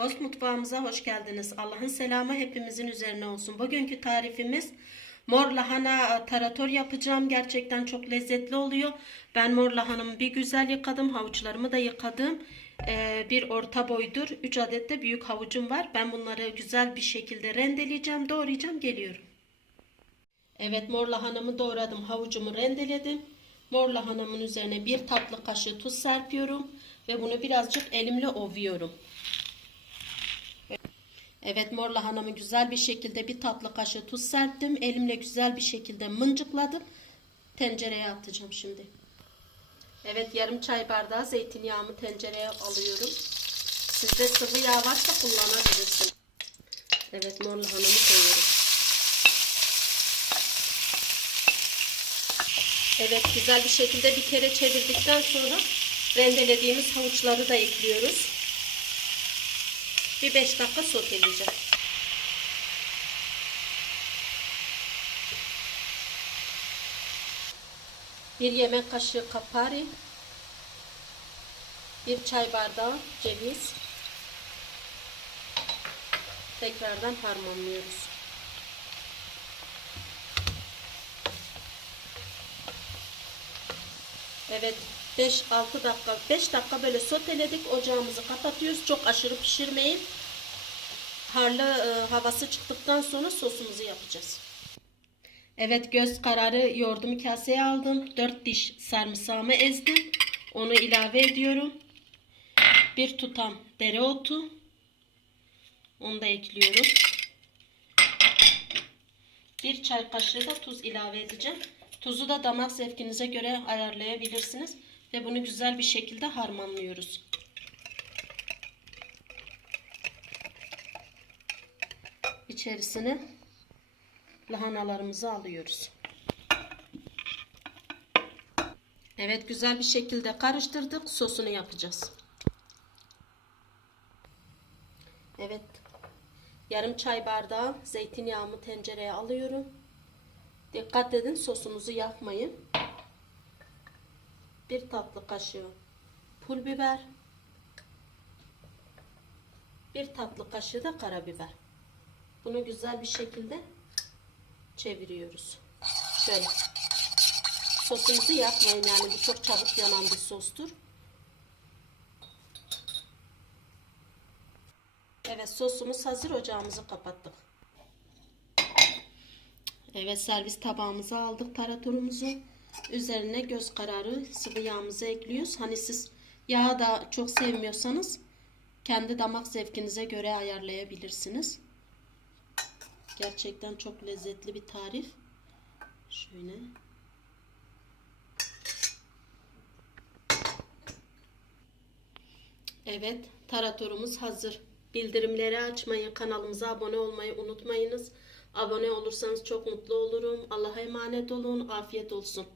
Dost mutfağımıza hoş geldiniz. Allah'ın selamı hepimizin üzerine olsun. Bugünkü tarifimiz mor lahana tarator yapacağım. Gerçekten çok lezzetli oluyor. Ben mor lahanamı bir güzel yıkadım. Havuçlarımı da yıkadım. Ee, bir orta boydur. 3 adet de büyük havucum var. Ben bunları güzel bir şekilde rendeleyeceğim, doğrayacağım, geliyorum. Evet mor lahanamı doğradım. Havucumu rendeledim. Mor lahanamın üzerine bir tatlı kaşığı tuz serpiyorum. Ve bunu birazcık elimle ovuyorum. Evet mor lahanamı güzel bir şekilde bir tatlı kaşığı tuz serptim. Elimle güzel bir şekilde mıncıkladım. Tencereye atacağım şimdi. Evet yarım çay bardağı zeytinyağımı tencereye alıyorum. Sizde sıvı yağ varsa kullanabilirsiniz. Evet mor lahanamı koyuyorum. Evet güzel bir şekilde bir kere çevirdikten sonra rendelediğimiz havuçları da ekliyoruz. Bir 5 dakika soteleyeceğim. Bir yemek kaşığı kapari. Bir çay bardağı ceviz. Tekrardan harmanlıyoruz. Evet 5-6 dakika 5 dakika böyle soteledik ocağımızı kapatıyoruz. Çok aşırı pişirmeyin. Harlı e, havası çıktıktan sonra sosumuzu yapacağız. Evet göz kararı yoğurdumu kaseye aldım. 4 diş sarımsağımı ezdim. Onu ilave ediyorum. Bir tutam dereotu. Onu da ekliyorum. Bir çay kaşığı da tuz ilave edeceğim. Tuzu da damak zevkinize göre ayarlayabilirsiniz. Ve bunu güzel bir şekilde harmanlıyoruz. İçerisine lahanalarımızı alıyoruz. Evet güzel bir şekilde karıştırdık. Sosunu yapacağız. Evet. Yarım çay bardağı zeytinyağımı tencereye alıyorum. Dikkat edin sosumuzu yakmayın. Bir tatlı kaşığı pul biber. Bir tatlı kaşığı da karabiber. Bunu güzel bir şekilde çeviriyoruz. Şöyle. Sosumuzu yakmayın yani bu çok çabuk yanan bir sostur. Evet sosumuz hazır ocağımızı kapattık. Evet servis tabağımıza aldık taratorumuzu. Üzerine göz kararı sıvı yağımızı ekliyoruz. Hani siz yağı da çok sevmiyorsanız kendi damak zevkinize göre ayarlayabilirsiniz. Gerçekten çok lezzetli bir tarif. Şöyle. Evet taratorumuz hazır. Bildirimleri açmayı, kanalımıza abone olmayı unutmayınız. Abone olursanız çok mutlu olurum. Allah'a emanet olun. Afiyet olsun.